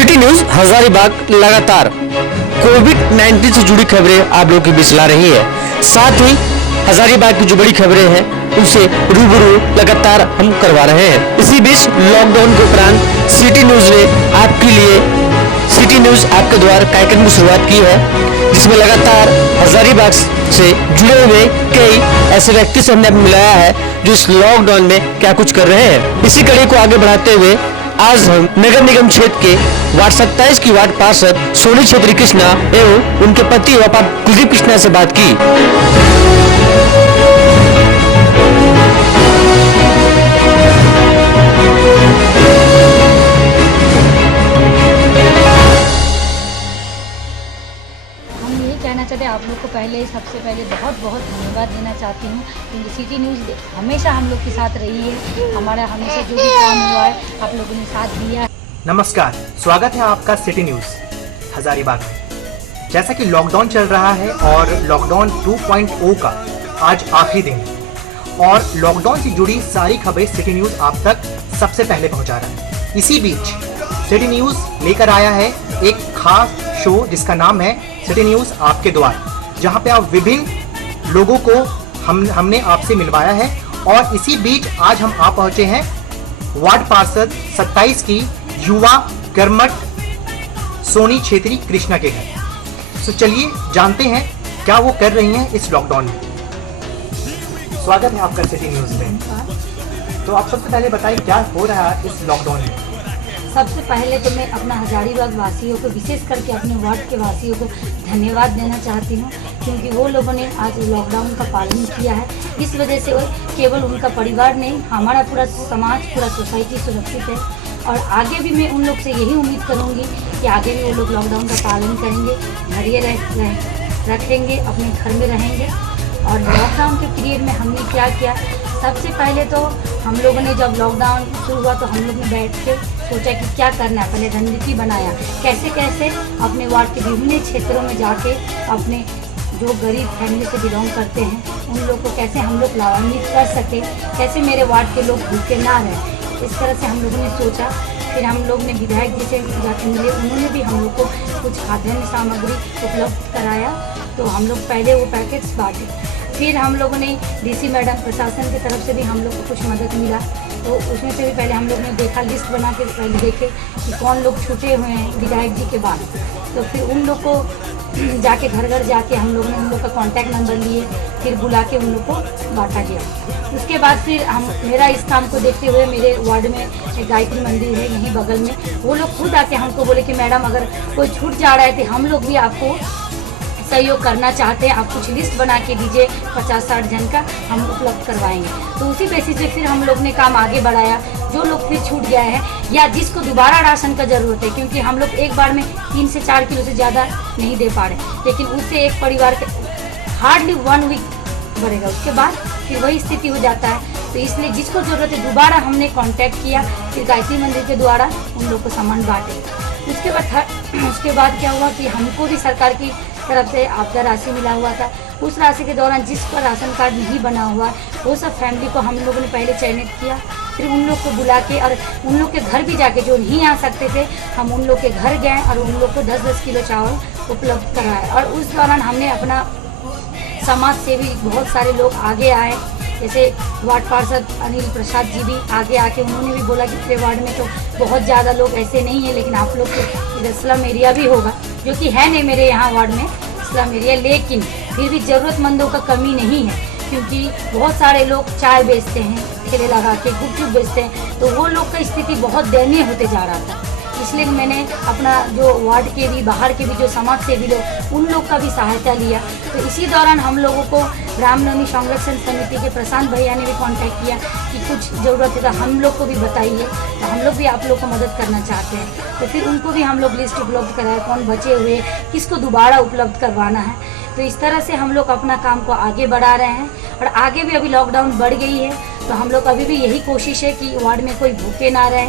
City news Hazaribagh लगातार कोविड-19 से जुड़ी खबरें आप लोगों के बीच ला रही है। साथ ही हजारीबाग की जो बड़ी खबरें हैं उसे रूबरू लगातार हम करवा रहे हैं। इसी बीच लॉकडाउन के उपरांत सिटी न्यूज ने आपके लिए सिटी न्यूज आपके द्वार कार्यक्रम की शुरुआत की है, जिसमें लगातार हजारीबाग से जुड़े हुए कई ऐसे व्यक्ति से हमने मिलाया है जो इस लॉकडाउन में क्या कुछ कर रहे हैं। इसी कड़ी को आगे बढ़ाते हुए आज हम नगर निगम क्षेत्र के वार्ड 27 की वार्ड पार्षद सोनी छेत्री कृष्णा एवं उनके पति व्यापार कुलदीप कृष्णा से बात की। कहना चाहते हैं आप लोग को सबसे पहले बहुत बहुत धन्यवाद देना चाहती हूँ, क्योंकि सिटी न्यूज़ हमेशा हम लोग के साथ रही है। हमारा हमेशा जो भी काम हुआ है आप लोगों ने साथ दिया है। नमस्कार, स्वागत है आपका सिटी न्यूज़ हजारीबाग में। जैसा कि लॉकडाउन चल रहा है और लॉकडाउन 2.0 का आज आखिरी दिन है और लॉकडाउन से जुड़ी सारी खबरें सिटी न्यूज़ आप तक सबसे पहले पहुंचा रहा है। इसी बीच सिटी न्यूज़ लेकर आया है एक खास शो जिसका नाम है सिटी न्यूज़ आपके द्वार, जहां पे आप विभिन्न लोगों को हमने आपसे मिलवाया है। और इसी बीच आज हम आप पहुंचे हैं वार्ड पार्षद 27 की युवा कर्मठ सोनी छेत्री कृष्णा के घर। तो चलिए जानते हैं क्या वो कर रही हैं इस लॉकडाउन में। स्वागत है आपका सिटी न्यूज़ में। तो आप सबसे पहले बताइए क्या हो रहा है इस लॉकडाउन में। सबसे पहले तो मैं अपना हजारीबाग वासियों को, विशेष करके अपने वार्ड के वासियों को धन्यवाद देना चाहती हूँ, क्योंकि वो लोगों ने आज लॉकडाउन का पालन किया है। इस वजह से केवल उनका परिवार नहीं, हमारा पूरा समाज, पूरा सोसाइटी सुरक्षित है। और आगे भी मैं उन लोग से यही उम्मीद करूँगी कि आगे भी वो लोग लॉकडाउन का पालन करेंगे, घर रखेंगे, अपने घर में रहेंगे। और लॉकडाउन के पीरियड में हमने क्या किया, सबसे पहले तो हम लोगों ने जब लॉकडाउन शुरू हुआ तो हम लोग ने बैठ के सोचा कि क्या करना है। पहले रणनीति बनाया, कैसे कैसे अपने वार्ड के विभिन्न क्षेत्रों में जाके अपने जो गरीब फैमिली से बिलोंग करते हैं उन लोग को कैसे हम लोग लाभान्वित कर सके, कैसे मेरे वार्ड के लोग भूखे ना रहें। इस तरह से हम लोगों ने सोचा। फिर हम लोग ने विधायक जी से जाके मिले, उन्होंने भी हम लोग को कुछ खाद्यान्न सामग्री उपलब्ध कराया। तो हम लोग पहले वो पैकेट्स बांटे। फिर हम लोगों ने डीसी मैडम प्रशासन की तरफ से भी हम लोग को कुछ मदद मिला। तो उसमें से भी पहले हम लोग ने देखा, लिस्ट बना के पहले देखे कि कौन लोग छूटे हुए हैं विधायक जी के बाद। तो फिर उन लोग को जाके घर घर जाके हम लोगों ने उन लोग का कॉन्टैक्ट नंबर लिए, फिर बुला के उन लोग को बांटा गया। उसके बाद फिर मेरा इस काम को देखते हुए मेरे वार्ड में एक गायत्री मंदिर है यहीं बगल में, वो लोग खुद आके हमको बोले कि मैडम अगर कोई छूट जा रहा है तो हम लोग भी आपको सहयोग करना चाहते हैं, आप कुछ लिस्ट बना के दीजिए 50-60 जन का, हम उपलब्ध करवाएंगे। तो उसी बेसिस पे फिर हम लोग ने काम आगे बढ़ाया। जो लोग फिर छूट गया है या जिसको दोबारा राशन का ज़रूरत है, क्योंकि हम लोग एक बार में 3 से 4 किलो से ज़्यादा नहीं दे पा रहे, लेकिन उससे एक परिवार के हार्डली 1 वीक बढ़ेगा, उसके बाद फिर वही स्थिति हो जाता है। तो इसलिए जिसको ज़रूरत है दोबारा हमने कांटेक्ट किया, फिर गायत्री मंदिर के द्वारा उन लोग को सामान बांटे। उसके बाद क्या हुआ कि हमको भी सरकार की तरफ से आपदा राशि मिला हुआ था। उस राशि के दौरान जिस पर राशन कार्ड नहीं बना हुआ वो सब फैमिली को हम लोगों ने पहले चयनित किया, फिर उन लोग को बुला के और उन लोग के घर भी जाके, जो नहीं आ सकते थे हम उन लोग के घर गए और उन लोग को 10-10 किलो चावल उपलब्ध कराया। और उस दौरान हमने अपना समाज से भी बहुत सारे लोग आगे आए, जैसे वार्ड पार्षद अनिल प्रसाद जी भी आगे आके उन्होंने भी बोला कि मेरे वार्ड में तो बहुत ज़्यादा लोग ऐसे नहीं है, लेकिन आप लोग को इधर स्लम एरिया भी होगा, जो कि है नहीं मेरे यहाँ वार्ड में स्लम एरिया, लेकिन फिर भी ज़रूरतमंदों का कमी नहीं है, क्योंकि बहुत सारे लोग चाय बेचते हैं, ठेले लगा के गुपचुप बेचते हैं, तो वो लोग का स्थिति बहुत दयनीय होते जा रहा था। इसलिए मैंने अपना जो वार्ड के भी बाहर के भी जो समाज सेवी लोग उन लोग का भी सहायता लिया। तो इसी दौरान हम लोगों को रामनवमी संरक्षण समिति के प्रशांत भैया ने भी कांटेक्ट किया कि कुछ ज़रूरत है तो हम लोग को भी बताइए, तो हम लोग भी आप लोग को मदद करना चाहते हैं। तो फिर उनको भी हम लोग लिस्ट उपलब्ध कराए, कौन बचे हुए, किसको दोबारा उपलब्ध करवाना है। तो इस तरह से हम लोग अपना काम को आगे बढ़ा रहे हैं। और आगे भी अभी लॉकडाउन बढ़ गई है तो हम लोग अभी भी यही कोशिश है कि वार्ड में कोई भूखे ना रहे,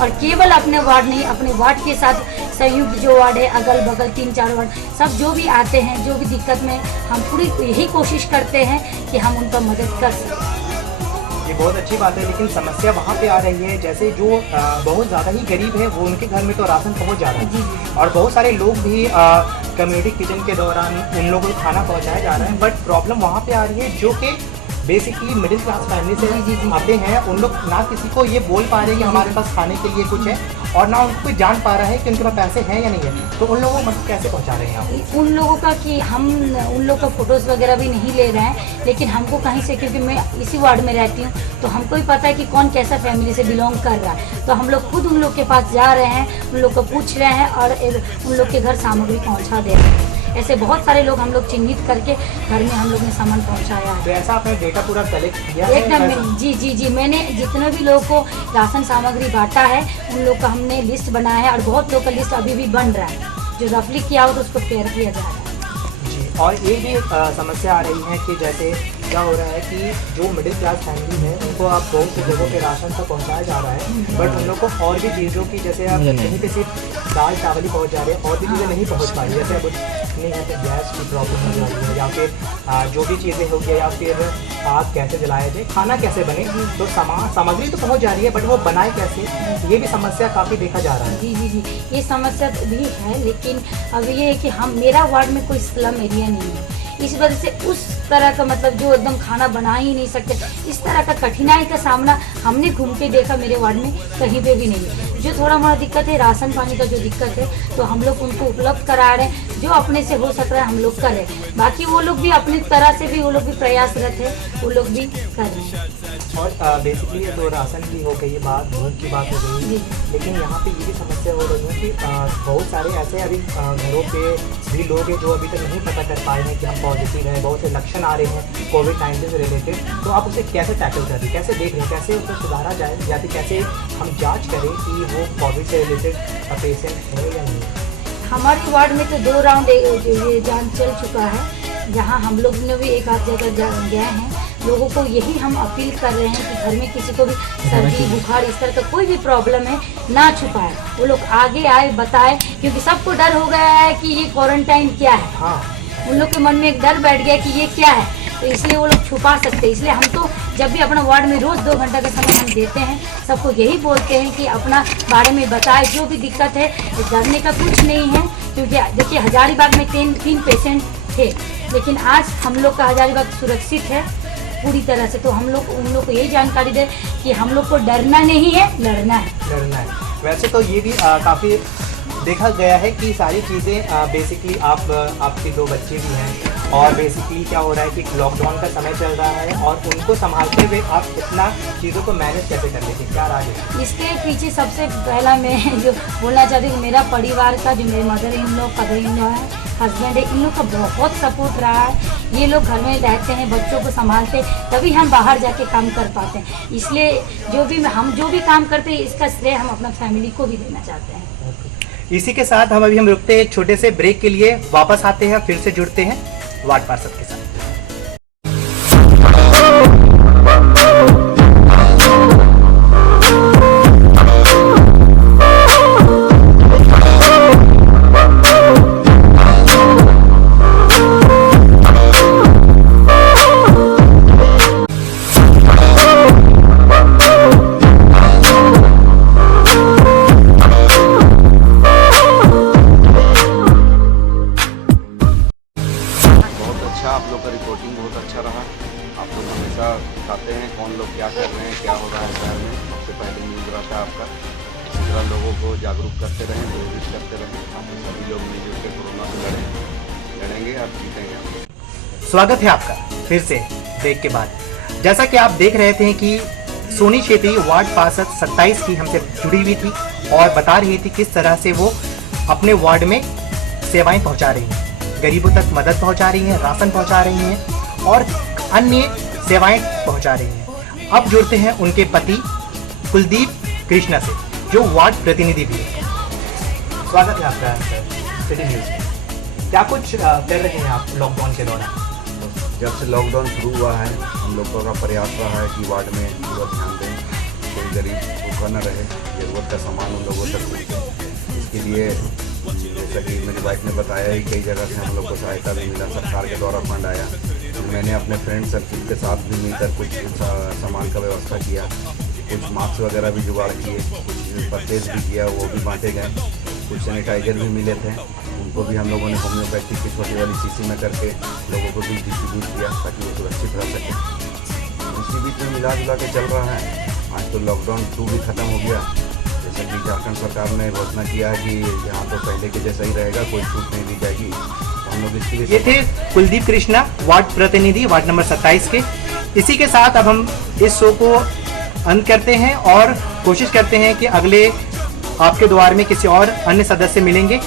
और केवल अपने वार्ड नहीं, अपने वार्ड के साथ संयुक्त जो वार्ड है, अगल बगल 3-4 वार्ड, सब जो भी आते हैं, जो भी दिक्कत में, हम पूरी यही कोशिश करते हैं कि हम उनका मदद कर सकें। ये बहुत अच्छी बात है, लेकिन समस्या वहाँ पे आ रही है जैसे जो बहुत ज़्यादा ही गरीब है वो उनके घर में तो राशन पहुँच जा रहा है और बहुत सारे लोग भी कम्युनिटी किचन के दौरान उन लोगों को खाना पहुँचाया जा रहा है, बट प्रॉब्लम वहाँ पे आ रही है जो कि बेसिकली मिडिल क्लास फैमिली से आते हैं। उन लोग ना किसी को ये बोल पा रहे हैं कि हमारे पास खाने के लिए कुछ है और ना उनको कोई जान पा रहा है कि उनके पास पैसे हैं या नहीं है, तो उन लोगों को मतलब कैसे पहुंचा रहे हैं आप? उन लोगों का कि हम उन लोगों का फ़ोटोज़ वगैरह भी नहीं ले रहे हैं, लेकिन हमको कहीं से, क्योंकि मैं इसी वार्ड में रहती हूँ तो हमको भी पता है कि कौन कैसा फैमिली से बिलोंग कर रहा है, तो हम लोग खुद उन लोग के पास जा रहे हैं, उन लोग को पूछ रहे हैं और उन लोग के घर सामग्री पहुँचा दे रहे हैं। ऐसे बहुत सारे लोग हम लोग चिन्हित करके घर में हम लोग ने सामान पहुंचाया है। तो ऐसा आपने डेटा पूरा कलेक्ट किया है? एकदम जी, मैंने जितने भी लोगों को राशन सामग्री बांटा है उन लोग का हमने लिस्ट बनाया है और बहुत लोग का लिस्ट अभी भी बन रहा है, जो रफली किया हो तो उसको पेयर किया जा रहा है जी। और ये भी समस्या आ रही है कि जैसे क्या हो रहा है कि जो मिडिल क्लास फैमिली है उनको आप बहुत सी जगहों पे राशन तो पहुंचाया जा रहा है, बट उन लोग को और भी चीज़ों की, जैसे आप कहीं पे सिर्फ दाल चावल ही पहुंच जा रहे हैं और भी चीज़ें नहीं पहुंच पा रही, जैसे अब नहीं है तो गैस की प्रॉब्लम हो जा रही है या फिर जो भी चीज़ें हो गया या फिर आग कैसे जलाया जाए, खाना कैसे बने, तो सामग्री तो पहुँच जा रही है बट वो बनाए कैसे, ये भी समस्या काफ़ी देखा जा रहा है। जी, ये समस्या भी है, लेकिन अब ये है कि मेरा वार्ड में कोई स्लम एरिया नहीं है, इस वजह से उस तरह का मतलब जो एकदम खाना बना ही नहीं सकते, इस तरह का कठिनाई का सामना हमने घूम के देखा मेरे वार्ड में कहीं पे भी नहीं है। जो थोड़ा मोड़ा दिक्कत है राशन पानी का जो दिक्कत है तो हम लोग उनको उपलब्ध करा रहे हैं, जो अपने से हो सक रहा है हम लोग कर रहे हैं, बाकी वो लोग भी अपनी तरह से भी वो लोग भी प्रयासरत है, वो लोग भी कर रहे हैं। और बेसिकली तो राशन की हो गई बात, भूख की बात हो गई, लेकिन यहाँ पे ये भी समस्या हो रही है कि बहुत सारे ऐसे अभी घरों पे भी लोग हैं जो अभी तक नहीं पता कर पाए हैं कि हम पॉजिटिव हैं, बहुत से लक्षण आ रहे हैं कोविड-19 से रिलेटेड, तो आप उसे कैसे टैकल कर रहे हैं, कैसे देख रहे हैं, कैसे उसे सुधारा जाए या फिर कैसे हम जाँच करें कि वो कोविड से रिलेटेड पेशेंट है या नहीं? हमारे वार्ड में तो 2 राउंड ये जांच चल चुका है, जहाँ हम लोग ने भी एक आध जगह गए हैं। लोगों को यही हम अपील कर रहे हैं कि घर में किसी को भी सर्दी बुखार इस तरह का कोई भी प्रॉब्लम है ना छुपाए, वो लोग आगे आए बताए, क्योंकि सबको डर हो गया है कि ये क्वारंटाइन क्या है। हाँ। उन लोग के मन में एक डर बैठ गया कि ये क्या है, तो इसलिए वो लोग छुपा सकते हैं। इसलिए हम तो जब भी अपना वार्ड में रोज़ 2 घंटा का समय हम देते हैं, सबको यही बोलते हैं कि अपना बारे में बताए, जो भी दिक्कत है, डरने का कुछ नहीं है। क्योंकि देखिए हजारीबाग में 3 पेशेंट थे, लेकिन आज हम लोग का हजारीबाग सुरक्षित है पूरी तरह से, तो हम लोग उन लोग को यही जानकारी दे कि हम लोग को डरना नहीं है, लड़ना है। वैसे तो ये भी काफ़ी देखा गया है कि सारी चीज़ें बेसिकली आपके 2 बच्चे भी हैं और बेसिकली क्या हो रहा है कि लॉकडाउन का समय चल रहा है और उनको संभालते हुए आप इतना चीज़ों को मैनेज कैसे कर लेते हैं, क्या राज है इसके पीछे? सबसे पहला मैं जो बोलना चाहती हूँ, मेरा परिवार का, जो मेरे mother in law, father in law है, हस्बैंड है, इन लोग का बहुत सपोर्ट रहा है। ये लोग घर में रहते हैं, बच्चों को संभालते, तभी हम बाहर जाके काम कर पाते हैं। इसलिए हम जो भी काम करते हैं इसका श्रेय हम अपना फैमिली को भी देना चाहते हैं। इसी के साथ हम रुकते हैं एक छोटे से ब्रेक के लिए, वापस आते हैं, फिर से जुड़ते हैं वार्ड पार्षद के साथ। आप लोग का रिपोर्टिंग बहुत अच्छा रहा। आप लोग हमेशा बताते हैं कौन लोग क्या कर रहे हैं, क्या हो रहा है शहर में। सबसे पहले न्यूज़ रहता है आपका, इसी तरह लोगों को जागरूक करते रहें, प्रेरित करते रहें। आप सभी लोग मिलजुल के कोरोना से लड़ेंगे और जीतेंगे। स्वागत है आपका फिर से ब्रेक के बाद। जैसा कि आप देख रहे थे कि सोनी छेत्री वार्ड पार्षद 27 की हमसे जुड़ी हुई थी और बता रही थी किस तरह से वो अपने वार्ड में सेवाएं पहुंचा रही हैं, गरीबों तक मदद पहुंचा रही हैं, राशन पहुंचा रही हैं और अन्य सेवाएं पहुंचा रही हैं। अब जुड़ते हैं उनके पति कुलदीप कृष्णा से, जो वार्ड प्रतिनिधि भी है। स्वागत है आपका सिटी न्यूज़ में। क्या कुछ कर रहे हैं आप लॉकडाउन के दौरान? जब से लॉकडाउन शुरू हुआ है हम लोगों का प्रयास रहा है कि वार्ड में पूरा ध्यान दें, कोई गरीब भूखा न रहे, ज़रूरत का सामान उन लोगों तक पहुँचे। इसके लिए जैसा कि मेरी वाइफ ने बताया ही, कई जगह से हम लोग को सहायता भी मिला, सरकार के द्वारा फंड आया, हम मैंने अपने फ्रेंड सर्किल के साथ भी मिलकर कुछ सामान का व्यवस्था किया, कुछ मास्क वगैरह भी जुगाड़ किए, कुछ परचेज भी किया, वो भी बांटे गए। कुछ सैनिटाइजर भी मिले थे, उनको भी हम लोगों ने होम्योपैथिक की छोटी वाली शीशी में करके लोगों को भी डिस्ट्रीब्यूट किया ताकि वो सुरक्षित रह सकें। इसी बीच में मिला जुला के चल रहा है। आज तो लॉकडाउन 2 भी ख़त्म हो गया। जैसे कि झारखंड सरकार ने घोषणा किया है कि यहाँ तो पहले के जैसा ही रहेगा, कोई छूट नहीं दी जाएगी। तो हम लोग इसके लिए ये थे कुलदीप कृष्णा, वार्ड प्रतिनिधि, वार्ड नंबर 27 के। इसी के साथ अब हम इस शो को अंत करते हैं और कोशिश करते हैं कि अगले आपके द्वार में किसी और अन्य सदस्य मिलेंगे।